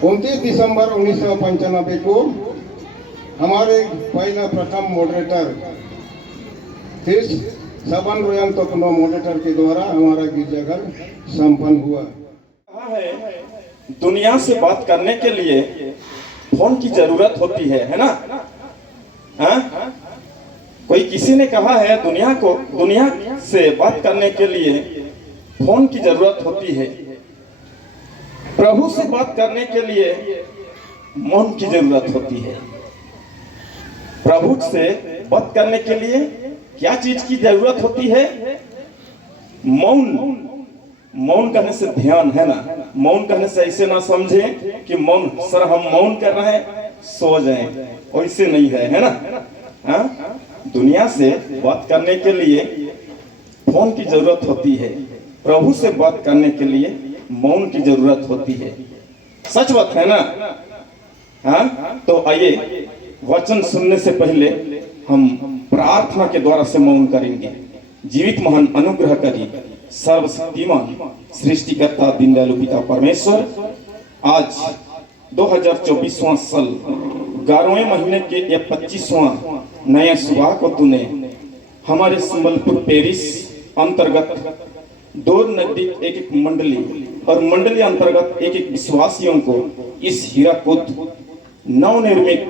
29 दिसंबर 1995 को हमारे पहला प्रथम मॉडरेटर फिर सबन रोयन तोकनो मॉडरेटर के द्वारा हमारा गिरजाघर संपन्न हुआ। दुनिया से बात करने के लिए फोन की जरूरत होती है ना? हाँ? कोई किसी ने कहा है दुनिया से बात करने के लिए फोन की जरूरत होती है। प्रभु से बात करने के लिए मौन की जरूरत होती है। प्रभु से बात करने के लिए क्या चीज की जरूरत होती है? मौन। मौन कहने से ध्यान है ना। मौन कहने से ऐसे ना समझे कि मौन सर हम मौन कर रहे हैं सो जाएं, वैसे नहीं है ना? हाँ? दुनिया से बात करने के लिए फोन की जरूरत होती है। प्रभु से बात करने के लिए मौन की जरूरत होती है। सच बात है ना? हाँ? तो आइए वचन सुनने से पहले हम प्रार्थना के द्वारा से मौन करेंगे। जीवित महान अनुग्रहकारी सर्वशक्तिमान सृष्टिकर्ता दीनदयालु पिता परमेश्वर, आज 2024वां साल 11वें महीने के ये 25वां नया सुबह को तूने हमारे संबलपुर पेरिस अंतर्गत दो नजदीक एक मंडली और मंडली अंतर्गत एक विश्वासियों को इस हीराकुद नवनिर्मित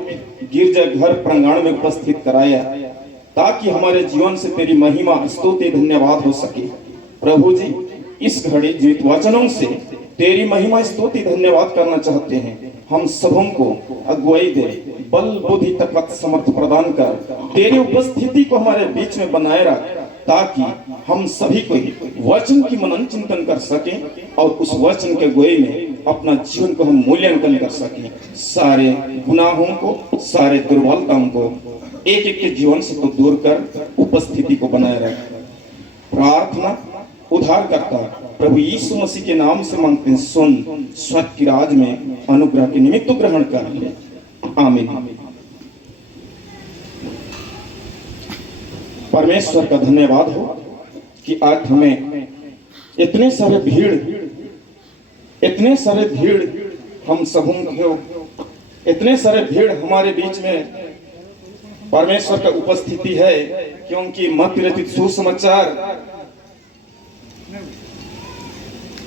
गिरजाघर प्रांगण में उपस्थित कराया, ताकि हमारे जीवन से तेरी महिमा स्तुति धन्यवाद हो सके। प्रभु जी, इस घड़ी जीवित वचनों से तेरी महिमा स्तुति धन्यवाद करना चाहते हैं। हम सबों को अगुवाई दे, बल बुद्धि तकवत समर्थ प्रदान कर तेरी उपस्थिति को हमारे बीच में बनाए रख, ताकि हम सभी को वचन की मनन चिंतन कर सके और उस वचन के गोई में अपना जीवन को हम मूल्यांकन कर सके। सारे गुनाहों को, सारे दुर्बलताओं को एक एक के जीवन से तो दूर कर उपस्थिति को बनाए रख। प्रार्थना उद्धार करता प्रभु यीशु मसीह के नाम से मांगते हैं, सुन। स्वर्ग की राज में अनुग्रह के निमित्त ग्रहण कर ले। आमीन। परमेश्वर का धन्यवाद हो कि आज हमें इतने सारे भीड़ हम सबों के इतने सारे भीड़ हमारे बीच में परमेश्वर का उपस्थिति है, क्योंकि मत्ती रचित सुसमाचार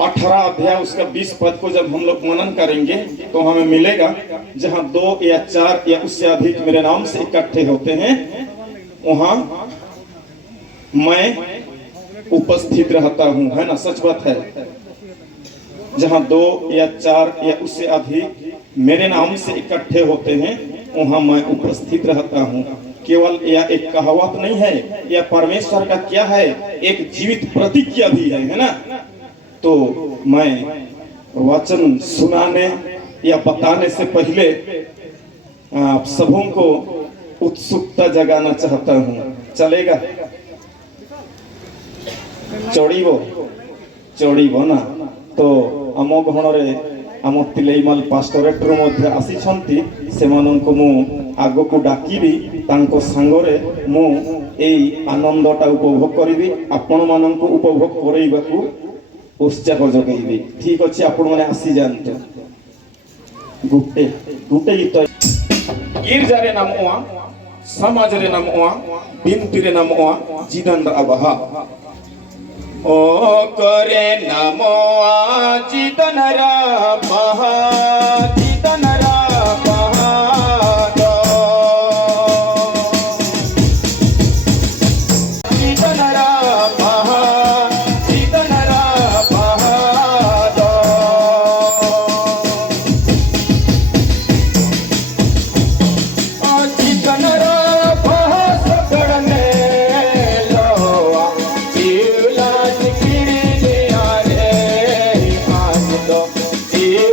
18 अध्याय उसका 20 पद को जब हम लोग मनन करेंगे तो हमें मिलेगा, जहां 2 या 4 या उससे अधिक मेरे नाम से इकट्ठे होते हैं वहां मैं उपस्थित रहता हूं, है ना? सच बात है। जहां 2 या 4 या उससे अधिक मेरे नाम से इकट्ठे होते हैं वहां मैं उपस्थित रहता हूं। केवल यह एक कहावत नहीं है, यह परमेश्वर का क्या है, एक जीवित प्रतिज्ञा भी है ना? तो मैं वचन सुनाने या बताने से पहले आप सबों को उत्सुकता जगाना चाहता हूं। चलेगा? चढ़ीबो ना? तो आम गहणरे आम तिलेमाल पास्टोरेट मध्य आसी सेमानंको मु आगो को डाकिबी, तांको सांगरे मु एई आनंदटा उपभोग करिबी, आपण मानंको उपभोग करैबाकू उत्साह जगैबी। ठीक अच्छे, आपण माने आसी जानते गुटे गीत गिरजारे नाम ओआ, समाजरे नाम ओआ, बिनतीरे नाम ओआ, जीदन अबहा ओ करे नाम ओआ, जीदन अबहा, जीदन अबहा दो, जीदन अबहा, जीदन अबहा दो। ओ जीदन अबहा सगड़ने लोआ, जीवला जिकिरी लिया रे आज दो, जीव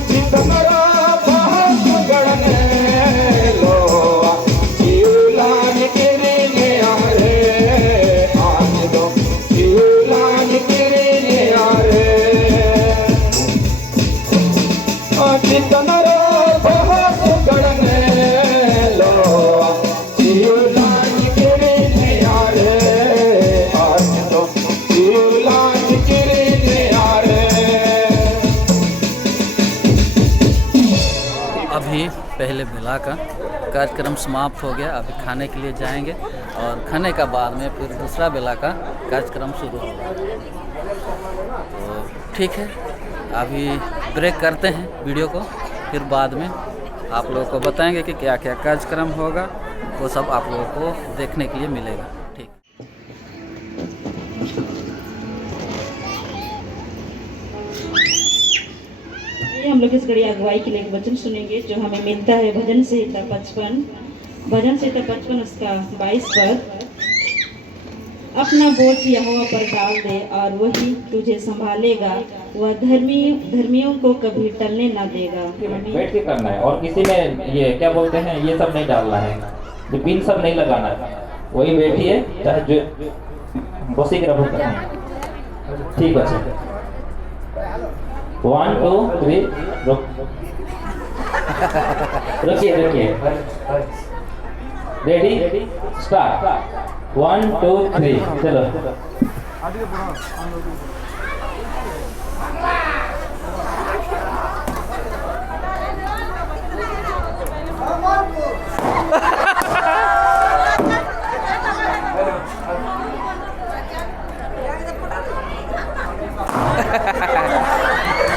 चितमरा बहुत गड़ने लो जीवलान गिरने आरे आज दो जीवलान गिरने आरे चितमरा बहुत गड़ने लो जीवलान गिरने आरे आज दो जीवलान गिरने आरे। अभी पहले मेला का कार्यक्रम समाप्त हो गया। अभी खाने के लिए जाएंगे और खाने का बाद में फिर दूसरा बेला का कार्यक्रम शुरू होगा। तो ठीक है, अभी ब्रेक करते हैं वीडियो को, फिर बाद में आप लोगों को बताएंगे कि क्या क्या कार्यक्रम होगा, वो सब आप लोगों को देखने के लिए मिलेगा। ठीक, हम लोग इस घड़ी अगुवाई के लिए एक वचन सुनेंगे जो हमें मिलता है भजन संहिता 55 उसका 22 पद। अपना बोझ यहोवा पर डाल दे और वही तुझे संभालेगा, वह धर्मियों को कभी टलने ना देगा। बैठ के करना है और किसी में ये क्या बोलते हैं ये सब नहीं डालना है, ये पिन सब नहीं लगाना है, वही बैठिए चाहे जो बसी के रबू करना है। ठीक है, 1 2 3 रखिए रेडी स्टार्ट 1 2 3 चलो।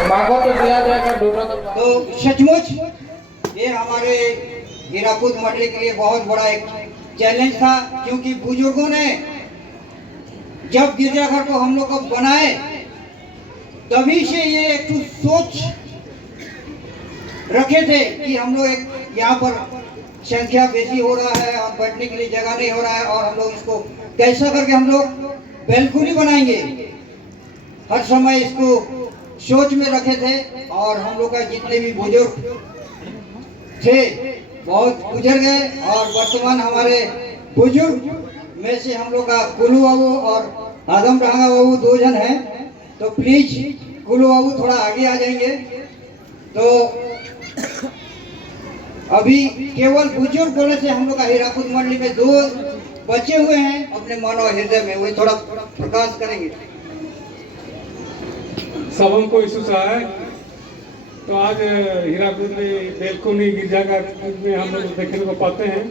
मांगो तो दिया जाएगा, ढूंढो तो सचमुच ये हमारे हीराकुद मंडली के लिए बहुत बड़ा एक चैलेंज था, क्योंकि बुजुर्गों ने जब गिरजाघर को हम लोग को बनाए तभी से ये एक सोच रखे थे कि हम लोग एक यहाँ पर संख्या बेसी हो रहा है और बैठने के लिए जगह नहीं हो रहा है, और हम लोग इसको कैसा करके हम लोग बैलकुनी बनाएंगे, हर समय इसको सोच में रखे थे। और हम लोग का जितने भी बुजुर्ग थे बहुत गुजर गए, और वर्तमान हमारे बुजुर्ग में से हम लोग का कुलू बाबू और आदम ढांगा बाबू 2 जन हैं, तो प्लीज कुलू बाबू थोड़ा आगे आ जाएंगे। तो अभी केवल बुजुर्ग बोले से हम लोग का हीराकुद मंडली में 2 बचे हुए हैं अपने मन और हृदय में, वही थोड़ा प्रकाश करेंगे। सब हमको इशूस है, तो आज हीराकुद में बेलकुनी गिरजाघर में हम लोग देखने को पाते हैं,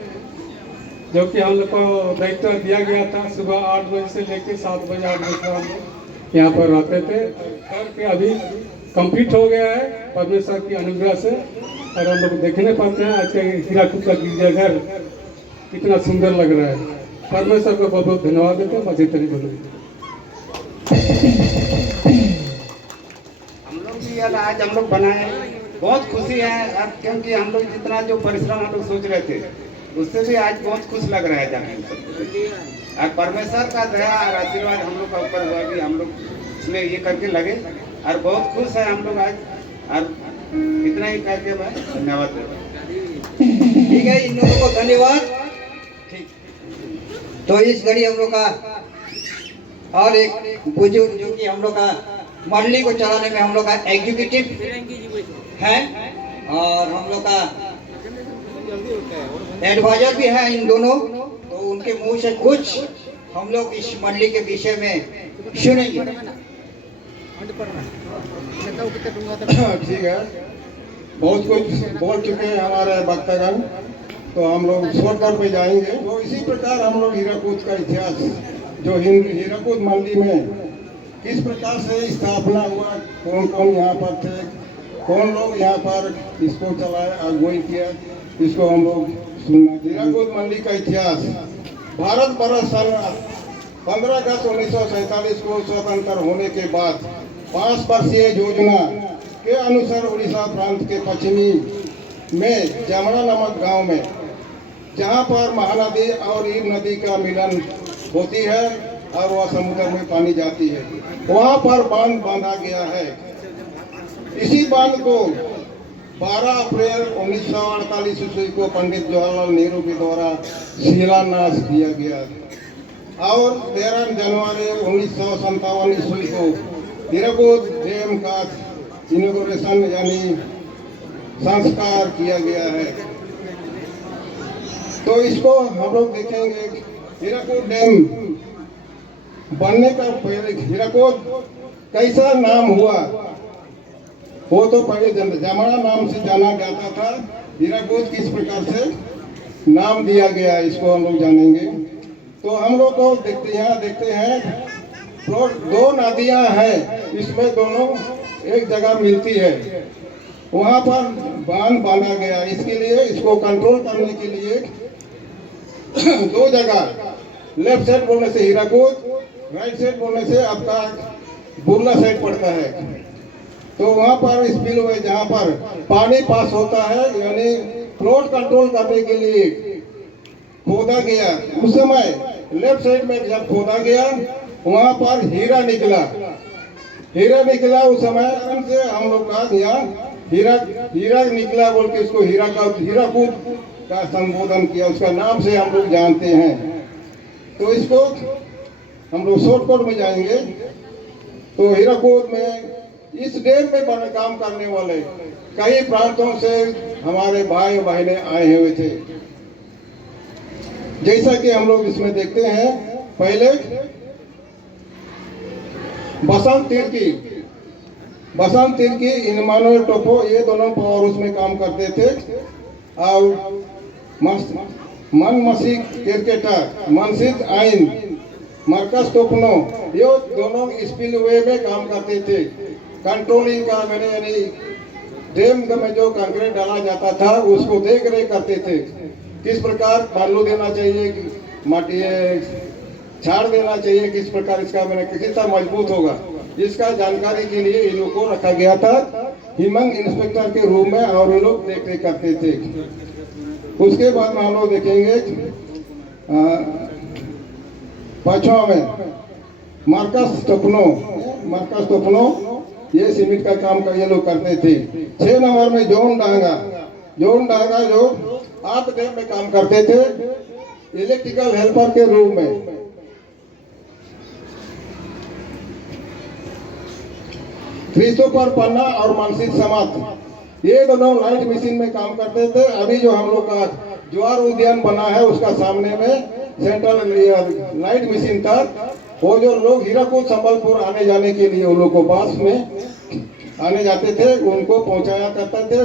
जो कि हम लोग को दायित्व दिया गया था। सुबह 8 बजे से लेकर 7 बजे 8 बजे तक हम लोग यहाँ पर रहते थे, करके अभी कंप्लीट हो गया है परमेश्वर की अनुग्रह से, और हम लोग देखने पाते हैं आज के हीराकुद का गिरजाघर कितना सुंदर लग रहा है। परमेश्वर को बहुत बहुत धन्यवाद देते हैं। बचे तरी बोलो आज हम लोग बनाए, बहुत खुशी है अब, क्योंकि हम लोग जितना जो परिश्रम हम लोग सोच रहे थे उससे भी आज बहुत खुश लग रहा है जाने सब। और परमेश्वर का दया और आशीर्वाद हम लोग का ऊपर हुआ भी हम लोग इसमें ये करके लगे, और बहुत खुश है हम लोग आज। और इतना ही करके मैं धन्यवाद देता। ठीक है, इन लोगों को धन्यवाद। ठीक, तो इस घड़ी हम लोग का और एक बुजुर्ग जो कि हम लोग का मंडली को चलाने में हम लोग का एग्जीक्यूटिव है और हम लोग का एडवाइजर भी है इन दोनों, तो उनके मुंह से कुछ हम लोग इस मंडली के विषय में सुनेंगे। ठीक है, बहुत कुछ बोल चुके हैं हमारे भक्तगण, तो हम लोग शॉर्टकट पे जाएंगे। तो इसी प्रकार हम लोग हीराकुद का इतिहास जो हीराकुद मंडी में किस प्रकार से स्थापना हुआ, कौन कौन यहाँ पर थे, कौन लोग यहाँ पर इसको चलाया अगुवाई किया, इसको हम लोग सुनना। हीराकुद मंडी का इतिहास भारत बरस सन 15 अगस्त 1947 को स्वतंत्र होने के बाद 5 वर्षीय योजना के अनुसार उड़ीसा प्रांत के पश्चिमी में जमना नामक गांव में, जहां पर महानदी और ईर नदी का मिलन होती है और वह समुद्र में पानी जाती है, वहां पर बांध बांधा गया है। इसी बांध को 12 अप्रैल 1948 ईस्वी को पंडित जवाहरलाल नेहरू के द्वारा शिलान्यास किया गया और 13 जनवरी 1957 ईस्वी को हीराकुद डैम का इनॉग्रेशन यानी संस्कार किया गया है। तो इसको हम लोग देखेंगे। हीराकुद डैम बनने का पहले हीराकुद कैसा नाम हुआ, वो तो पहले जमाना नाम से जाना जाता था। हीराकुद किस प्रकार से नाम दिया गया इसको हम लोग जानेंगे। तो हम लोग को देखते हैं तो 2 नदियां हैं, इसमें दोनों एक जगह मिलती है, वहां पर बांध बांधा गया। इसके लिए इसको कंट्रोल करने के लिए 2 जगह, लेफ्ट साइड बोलने से हीराकुद, राइट साइड बोलने से आपका बुर्ला साइड पड़ता है। तो वहां पर स्पिलवे जहां पर पानी पास होता है यानी फ्लोट कंट्रोल करने के लिए खोदा गया। उस समय लेफ्ट साइड में जब खोदा गया वहां पर हीरा निकला। उस समय से हम लोग का यहाँ हीरा निकला बोल के इसको हीराकुद का संबोधन किया, उसका नाम से हम लोग जानते हैं। तो इसको हम लोग शॉर्टकट में जाएंगे। तो हीराकुद में इस डैम में काम करने वाले कई प्रांतों से हमारे भाई बहनें आए हुए थे। जैसा कि हम लोग इसमें देखते हैं, पहले बसंत तिर्की, इमानुएल टोपो, ये दोनों पावर हाउस में काम करते थे। और मनमसी क्रिकेटर, मनसिद आइन, मार्कस टोपनो, ये दोनों स्पिलवे में काम करते थे। कंट्रोलिंग का मैंने यानी डैम में जो कंक्रीट डाला जाता था उसको देख रेख करते थे, किस प्रकार बालू देना चाहिए, माटी छाड़ देना चाहिए, किस प्रकार इसका मैंने कितना मजबूत होगा, इसका जानकारी के लिए इन लोग को रखा गया था हिमंग इंस्पेक्टर के रूम में, और ये लोग देख रेख करते थे। उसके बाद में हम लोग देखेंगे 5वां में मार्कस टोपनो, ये सीमेंट का काम ये लोग करते थे। 6 नंबर में जॉन डांगा जो आप डैम में काम करते थे इलेक्ट्रिकल हेल्पर के रूप में। क्रिस्टोफर पन्ना और मनसिद समात, ये दोनों लाइट मशीन में काम करते थे। अभी जो हम लोग का ज्वार उद्यान बना है उसका सामने में सेंट्रल लाइट मशीन था। वो जो लोग हीराकुद संबलपुर आने जाने के लिए उन लोग को बस में आने जाते थे, उनको पहुंचाया करते थे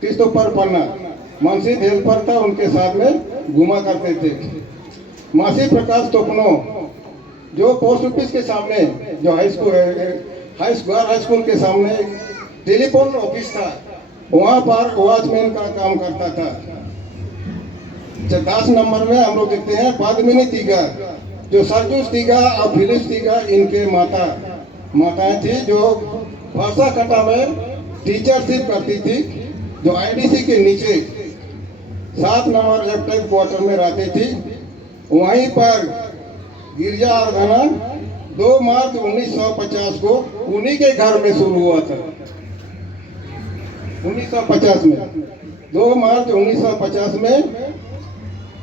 क्रिस्टोफर पन्ना। मनसिद हेल्पर था, उनके साथ में घुमा करते थे। मासी प्रकाश टोपनो, जो पोस्ट ऑफिस के सामने जो हाई स्कूल के सामने टेलीफोन ऑफिस था, वहां पर वॉचमैन का काम करता था। 10 नंबर में हम लोग देखते हैं पद्मिनी तीगा, जो सरजूस तीगा और फिलिस तीगा इनके माताएं थी, जो भाषा कटा में टीचरशिप करती थी, जो आईडीसी के नीचे 7 नंबर एफ क्वार्टर में रहती थी। वहीं पर गिरजा आराधना 2 मार्च 1950 को उन्हीं के घर में शुरू हुआ था। 1950 में 2 मार्च 1950 में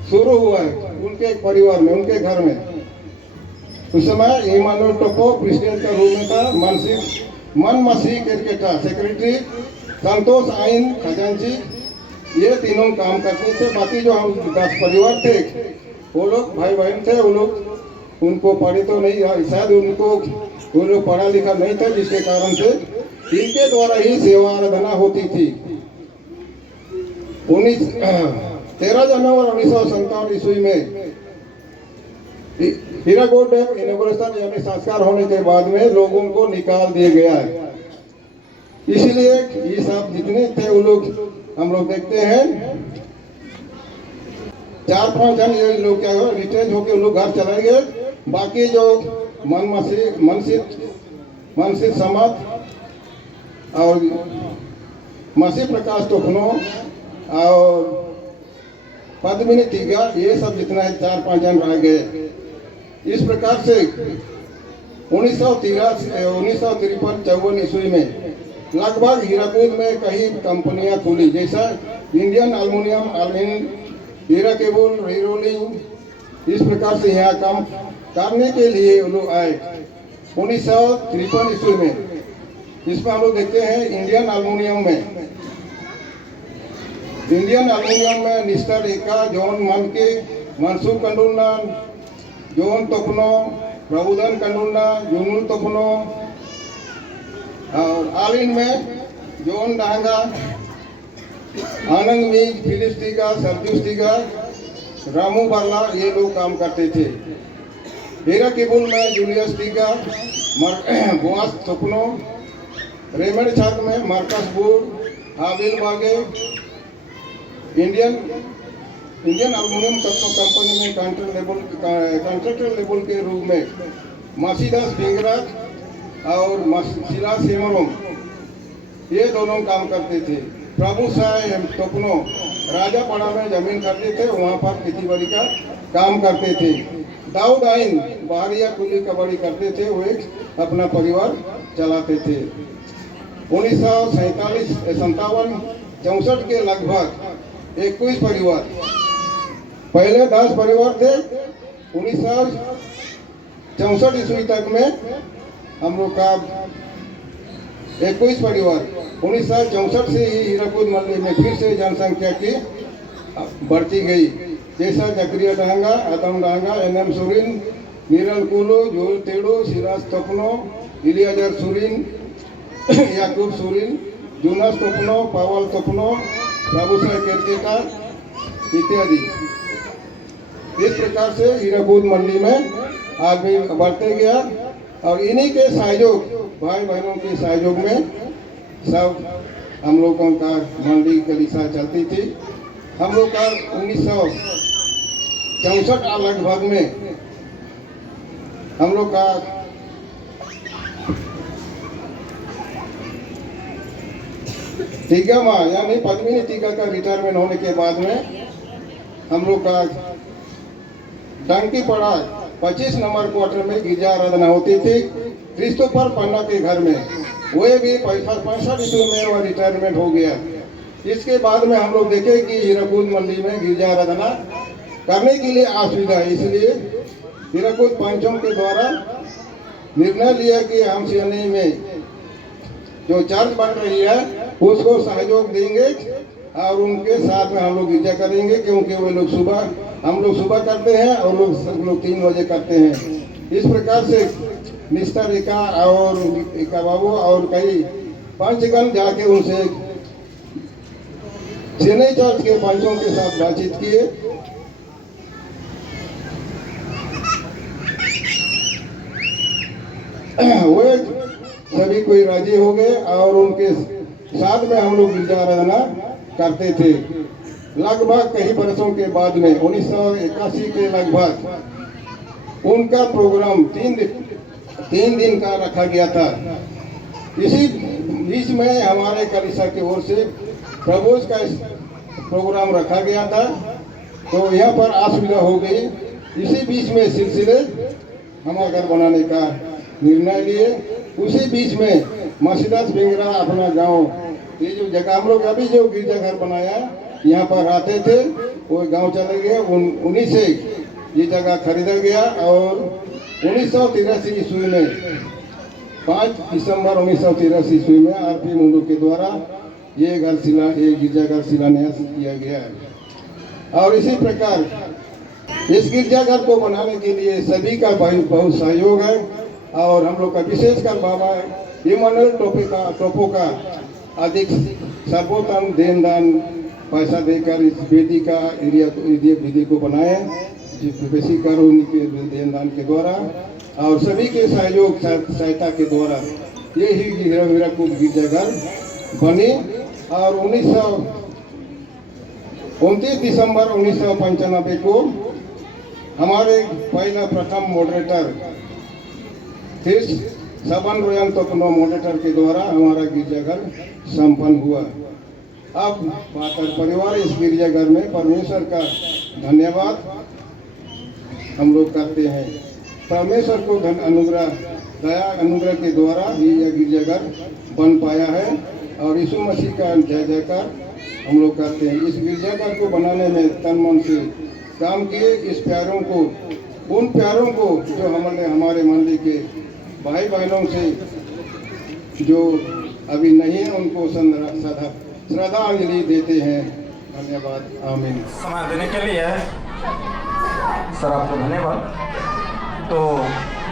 शुरू हुआ है उनके परिवार में, उनके घर में। उस समय इमानुएल टोपो प्रेसिडेंट का रूप में था, मनमसी क्रिकेटर सेक्रेटरी, संतोष आइन खजांची, ये तीनों काम करते थे। बाकी जो हम 10 परिवार थे वो लोग भाई बहन थे, वो लोग उनको पढ़े तो नहीं, शायद वो लोग पढ़ा लिखा नहीं था, जिसके कारण से इनके द्वारा ही सेवा आराधना होती थी। 13 जनवरी 1957 ईस्वी में हीराकुद डैम इनॉग्रेशन यानी संस्कार होने के बाद में लोगों को निकाल दिया गया है। इसलिए ये सब जितने थे वो लोग हम लोग देखते हैं 4-5 जन ये लोग क्या हुआ, रिटेन होकर लोग घर चले गए। बाकी जो मनसिद समात और मसी प्रकाश टोपनो और पद्मिनी तीगा, ये सब जितना है 4-5 जन रह गए। इस प्रकार से 1953-54 ईस्वी में लगभग हीराकुद में कई कंपनियां खुली, जैसा इंडियन एल्युमिनियम, हीरा केबल, रीरोलिंग। इस प्रकार से यहाँ काम करने के लिए वो लोग आए 1953 ईस्वी में। इसमें हम लोग देखते हैं इंडियन एल्युमिनियम में मिस्टर एका, जॉन मनके, मनसूर कंडुलना, जॉन तोपनो, प्रबुधन कंडुलना, यूनुल तोपनो, और आलिन में जॉन डांगा, आनंद मीज, फिलिप्स टीगा, सरजूस टीगा, रामू बाला, ये लोग काम करते थे। हीरा केबल में Julius Tega, Boaz Topno, Raymond छात्र में मार्कस बूर, हाबिल बागे। इंडियन एल्युमिनियम कंपनी में कॉन्ट्रैक्टर लेवल के रूप में मासीदास भिंगरा और शिला सेमरोम, ये दोनों काम करते थे। प्रभु साहब तोपनो राजापाड़ा में जमीन करते थे, वहाँ पर खेती बाड़ी का काम करते थे। दाऊद आइन बाहरिया कुली कबाड़ी करते थे, वो एक अपना परिवार चलाते थे। 1947 64 के लगभग 21 परिवार, पहले 10 परिवार थे। 1964 ईस्वी तक में हम लोग का 21 परिवार। 1964 से ही हीराकुद मंडी में फिर से जनसंख्या की बढ़ती गई, जैसा जकरिया डांगा, आदम डांगा, एनएम सुरीन, नीरल कुलो, जोल तेड़ो, सिराज तोपनो, इलियाजर सुरीन, याकूब सुरीन, जूनस तोपनो, पावल तोपनो, प्रभुसाई केरकेटर इत्यादि। इस प्रकार से हीराकुद मंडी में आदमी बढ़ते गया, और इन्हीं के सहयोग, भाई बहनों के सहयोग में सब हम लोगों का मंडी कलिसा चलती थी। हम लोग का 1964 लगभग में हम लोग का टीका माँ यानी पद्मिनी टीका का रिटायरमेंट होने के बाद में हम लोग का डंकी पड़ा 25 नंबर क्वार्टर में गिरजा आराधना होती थी क्रिस्तोफर पन्ना के घर में। वह भी 65 ईस्वी में वह रिटायरमेंट हो गया। इसके बाद में हम लोग देखे कि हीराकुद मंडी में गिरजा आराधना करने के लिए असुविधा है, इसलिए हीराकुद पंचम के द्वारा निर्णय लिया कि हम सियानी में जो चर्च बन रही है उसको सहयोग देंगे और उनके साथ में हम लोग गिरजा करेंगे, क्योंकि वो लोग हम लोग सुबह करते हैं और लोग 3 बजे करते हैं। इस प्रकार से मिस्टर एका और एका बाबू और कई पंचगण जाके उनसे चेन्नई चर्च के पंचों के साथ बातचीत किए। वे सभी कोई राजी हो गए और उनके साथ में हम लोग गिरजा आराधना करते थे। लगभग कई वर्षों के बाद में 1981 के लगभग उनका प्रोग्राम 3 दिन का रखा गया था। इसी बीच में हमारे कलिसा की ओर से प्रभोज का प्रोग्राम रखा गया था, तो यहाँ पर असुविधा हो गई। इसी बीच में सिलसिले हम घर बनाने का निर्णय लिए। उसी बीच में मासीदास भिंगरा अपना गांव, ये जो जगह हम लोग अभी जो गिरजाघर बनाया यहाँ पर आते थे, वो गांव चले गए। उन्हीं से ये जगह खरीदा गया और 1983 ईस्वी में 5 दिसंबर 1983 ईस्वी में आरपी मुंडू के द्वारा ये गिरजाघर शिलान्यास किया गया है। और इसी प्रकार इस गिरजाघर को बनाने के लिए सभी का बहुत सहयोग है, और हम लोग का विशेषकर बाबा इमानुएल टोपो का अधिक सर्वोत्तम देनदान पैसा देकर इस वेदी का विधि को बनाए, बेसी कर उनके देनदान के द्वारा और सभी के सहयोग सहायता के द्वारा ये ही हीराकुद गिरजाघर बनी। और 29 दिसंबर 1995 को हमारे प्रथम मॉडरेटर सबन रोयन तोपनो मॉडरेटर के द्वारा हमारा गिरजाघर संपन्न हुआ। अब पात्र परिवार इस गिरजाघर में परमेश्वर का धन्यवाद हम लोग करते हैं। परमेश्वर को दया अनुग्रह के द्वारा ही यह गिरजाघर बन पाया है और यीशु मसीह का जय जयकार हम लोग करते हैं। इस गिरजाघर को बनाने में तन मन से काम किए। इस प्यारों को, उन प्यारों को जो हमने हमारे मंदिर के भाई बहनों से जो अभी नहीं है उनको श्रद्धांजलि देते हैं। धन्यवाद। आमीन। समय देने के लिए सर आपको धन्यवाद। तो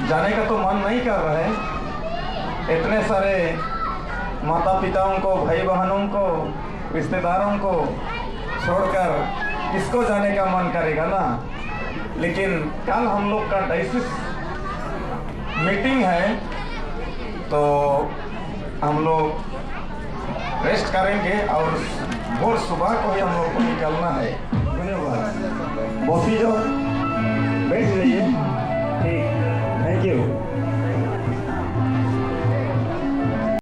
जाने का तो मन नहीं कर रहा है। इतने सारे माता पिताओं को, भाई बहनों को, रिश्तेदारों को छोड़कर किसको जाने का मन करेगा ना। लेकिन कल हम लोग का डायसिस मीटिंग है तो हम लोग रेस्ट करेंगे और भोर सुबह को ही हम लोग को निकलना है। धन्यवाद। बॉसी जो बैठ जाइए। ठीक, थैंक यू।